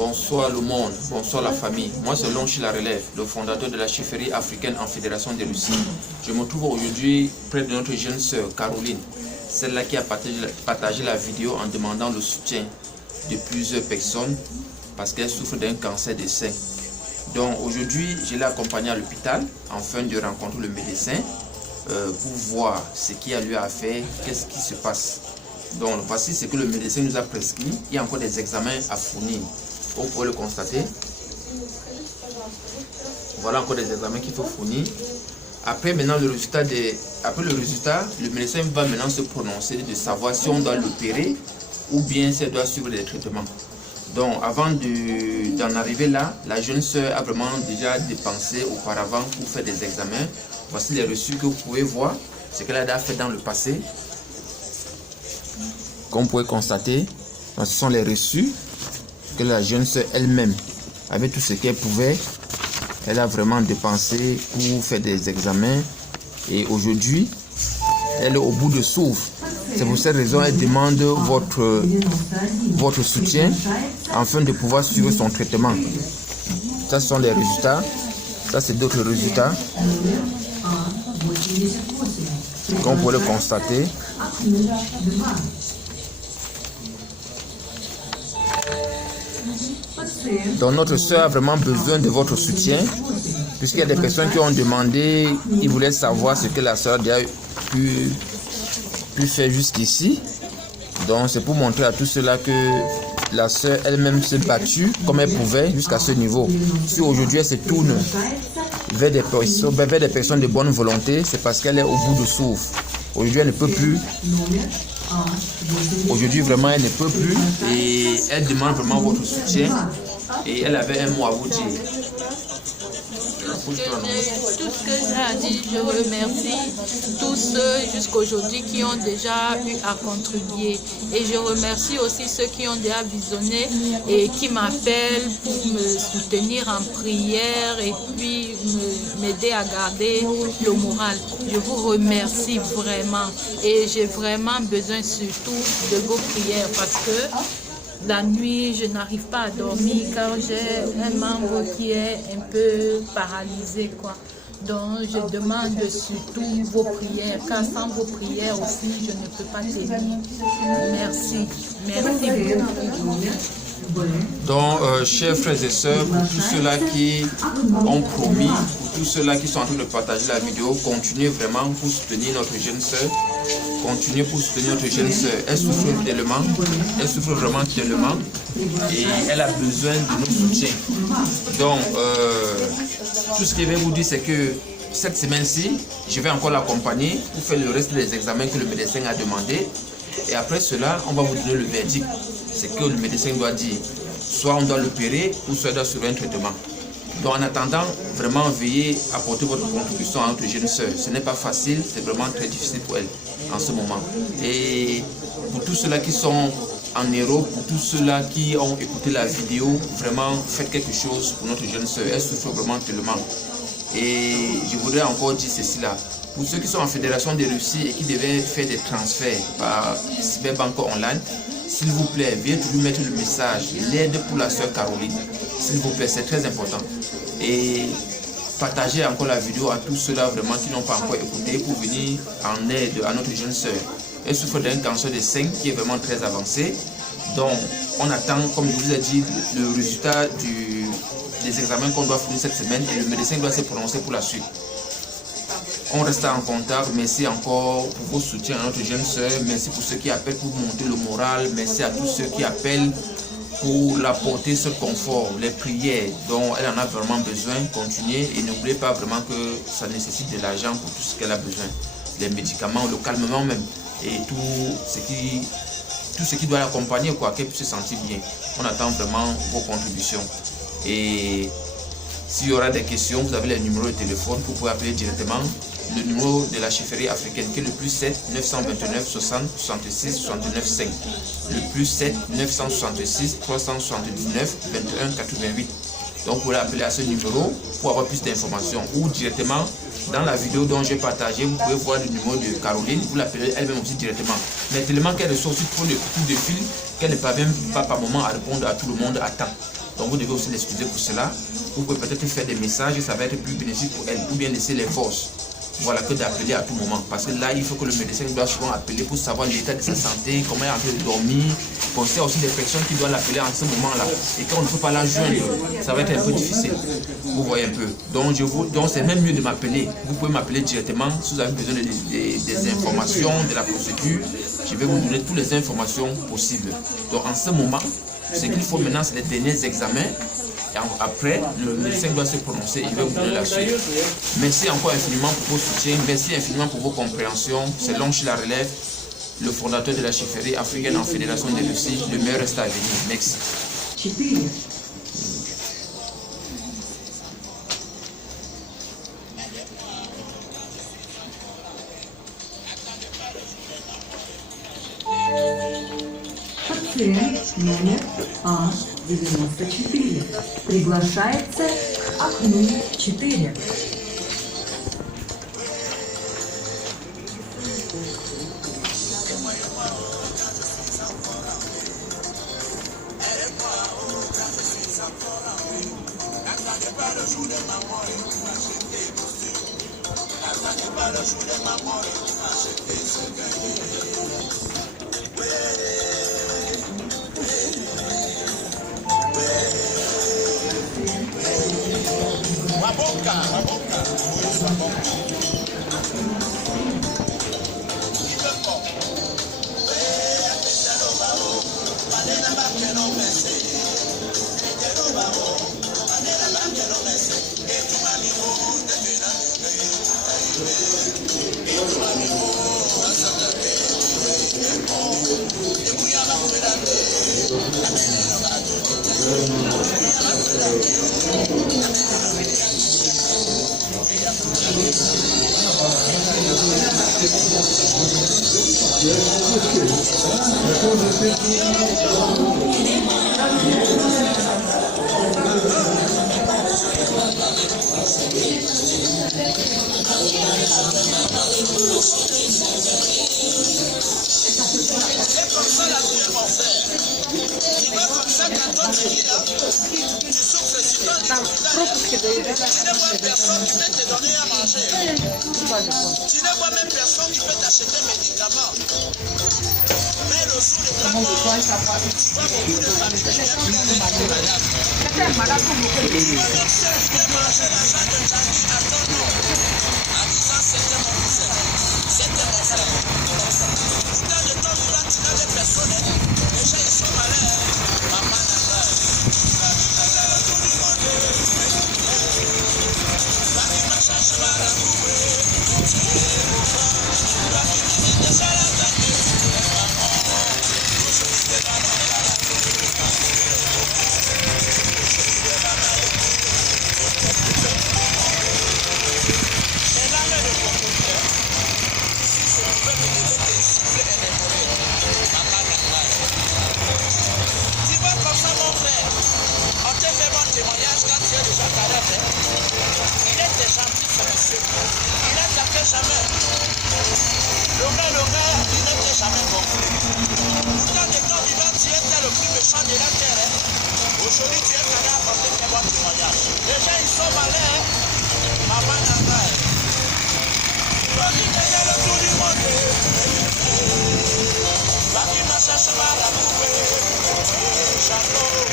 Bonsoir le monde, bonsoir la famille. Moi c'est Lonchi La Relève, le fondateur de la chefferie africaine en Fédération de Russie. Je me trouve aujourd'hui près de notre jeune sœur Caroline, celle-là qui a partagé la vidéo en demandant le soutien de plusieurs personnes parce qu'elle souffre d'un cancer des seins. Donc aujourd'hui, je l'ai accompagnée à l'hôpital afin de rencontrer le médecin pour voir ce qu'il y a lieu à faire, qu'est-ce qui se passe. Donc voici ce que le médecin nous a prescrit. Il y a encore des examens à fournir. Vous pouvez le constater. Voilà encore des examens qu'il faut fournir. Après maintenant le résultat, le médecin va maintenant se prononcer de savoir si on doit l'opérer ou bien si elle doit suivre des traitements. Donc avant d'en arriver là, la jeune sœur a vraiment déjà dépensé auparavant pour faire des examens. Voici les reçus que vous pouvez voir, ce qu'elle a déjà fait dans le passé. Comme vous pouvez constater, ce sont les reçus que la jeune sœur elle-même, avec tout ce qu'elle pouvait, elle a vraiment dépensé pour faire des examens. Et aujourd'hui, elle est au bout de souffle. C'est pour cette raison qu'elle demande votre soutien afin de pouvoir suivre son traitement. Ça, ce sont les résultats. Ça, c'est d'autres résultats. Comme vous pouvez le constater. Donc notre soeur a vraiment besoin de votre soutien, puisqu'il y a des personnes qui ont demandé, ils voulaient savoir ce que la soeur a déjà pu faire jusqu'ici. Donc c'est pour montrer à tout cela que la soeur elle-même s'est battue comme elle pouvait jusqu'à ce niveau. Si aujourd'hui elle se tourne vers des personnes de bonne volonté, c'est parce qu'elle est au bout de souffle. Aujourd'hui elle ne peut plus. Aujourd'hui vraiment elle ne peut plus et elle demande vraiment votre soutien et elle avait un mot à vous dire. Tout ce que j'ai à dire, je remercie tous ceux jusqu'aujourd'hui qui ont déjà eu à contribuer. Et je remercie aussi ceux qui ont déjà visionné et qui m'appellent pour me soutenir en prière et puis m'aider à garder le moral. Je vous remercie vraiment et j'ai vraiment besoin surtout de vos prières parce que la nuit, je n'arrive pas à dormir car j'ai un membre qui est un peu paralysé, quoi. Donc, je demande surtout vos prières, car sans vos prières aussi, je ne peux pas tenir. Merci. Merci beaucoup. Donc, chers frères et sœurs, pour tous ceux-là qui ont promis, pour tous ceux-là qui sont en train de partager la vidéo, continuez vraiment pour soutenir notre jeune sœur. Continuez pour soutenir notre jeune sœur. Elle souffre tellement, elle souffre vraiment tellement et elle a besoin de notre soutien. Donc, tout ce que je vais vous dire, c'est que cette semaine-ci, je vais encore l'accompagner pour faire le reste des examens que le médecin a demandé. Et après cela, on va vous donner le verdict. C'est que le médecin doit dire. Soit on doit l'opérer ou soit on doit suivre un traitement. Donc en attendant, vraiment veillez à apporter votre contribution à notre jeune sœur. Ce n'est pas facile, c'est vraiment très difficile pour elle en ce moment. Et pour tous ceux-là qui sont en Europe, pour tous ceux-là qui ont écouté la vidéo, vraiment faites quelque chose pour notre jeune sœur. Elle souffre vraiment tellement. Et je voudrais encore dire ceci là. Pour ceux qui sont en Fédération de Russie et qui devaient faire des transferts par Cyberbank Online, s'il vous plaît, veuillez toujours mettre le message, l'aide pour la sœur Caroline. S'il vous plaît, c'est très important. Et partagez encore la vidéo à tous ceux-là vraiment qui n'ont pas encore écouté pour venir en aide à notre jeune sœur. Elle souffre d'un cancer des seins qui est vraiment très avancé. Donc, on attend, comme je vous ai dit, le résultat des examens qu'on doit fournir cette semaine et le médecin doit se prononcer pour la suite. On reste en contact. Merci encore pour vos soutiens à notre jeune sœur. Merci pour ceux qui appellent pour monter le moral. Merci à tous ceux qui appellent pour l'apporter ce confort, les prières dont elle en a vraiment besoin. Continuez et n'oubliez pas vraiment que ça nécessite de l'argent pour tout ce qu'elle a besoin. Les médicaments, le calmement même et tout ce qui doit l'accompagner, quoi, qu'elle puisse se sentir bien. On attend vraiment vos contributions. Et s'il y aura des questions, vous avez les numéros de téléphone, vous pouvez appeler directement le numéro de la chefferie africaine qui est le plus 7 929 60 66 69 5. Le plus 7 966 379 21 88. Donc vous pouvez appeler à ce numéro pour avoir plus d'informations ou directement dans la vidéo dont j'ai partagé, vous pouvez voir le numéro de Caroline, vous l'appelez elle-même aussi directement. Mais tellement qu'elle reçoit aussi trop de coups de fil qu'elle ne parvient pas par moment à répondre à tout le monde à temps. Donc vous devez aussi l'excuser pour cela. Vous pouvez peut-être faire des messages, ça va être plus bénéfique pour elle, ou bien laisser les forces. Voilà, que d'appeler à tout moment. Parce que là, il faut que le médecin doit souvent appeler pour savoir l'état de sa santé, comment elle est en train de dormir. Bon, c'est aussi des personnes qui doivent l'appeler en ce moment-là. Et quand on ne peut pas la joindre, ça va être un peu difficile. Vous voyez un peu. Donc c'est même mieux de m'appeler. Vous pouvez m'appeler directement si vous avez besoin des informations, de la procédure. Je vais vous donner toutes les informations possibles. Donc en ce moment, ce qu'il faut maintenant, c'est les derniers examens. Et après, le médecin doit se prononcer, il va vous donner la suite. Merci encore infiniment pour vos soutiens, merci infiniment pour vos compréhensions. C'est Lonche La Relève, le fondateur de la chefferie africaine en Fédération de Russie. Le meilleur reste à venir. Merci. Пациент номер А94 приглашается к окну 4. Tu ne vois personne qui peut te donner à manger. Tu ne vois même personne qui peut t'acheter des médicaments. Mais le jour de ta mort, tu vois beaucoup de familles qui viennent regarder malades. Tu vois même ceux qui veulent manger l'argent de Tchani à ton nom. En disant c'était mon cousin, c'était mon frère. Pourtant de ton vivant, tu n'avais personne. Les gens ils sont malins. Maman n'a pas. Aujourd'hui, tu es allé apporter tes bons témoignages. Les gens, ils sont malins. Maman n'a pas. Tu connais le tour du monde. Va qui m'a cherché par la poupée. Château.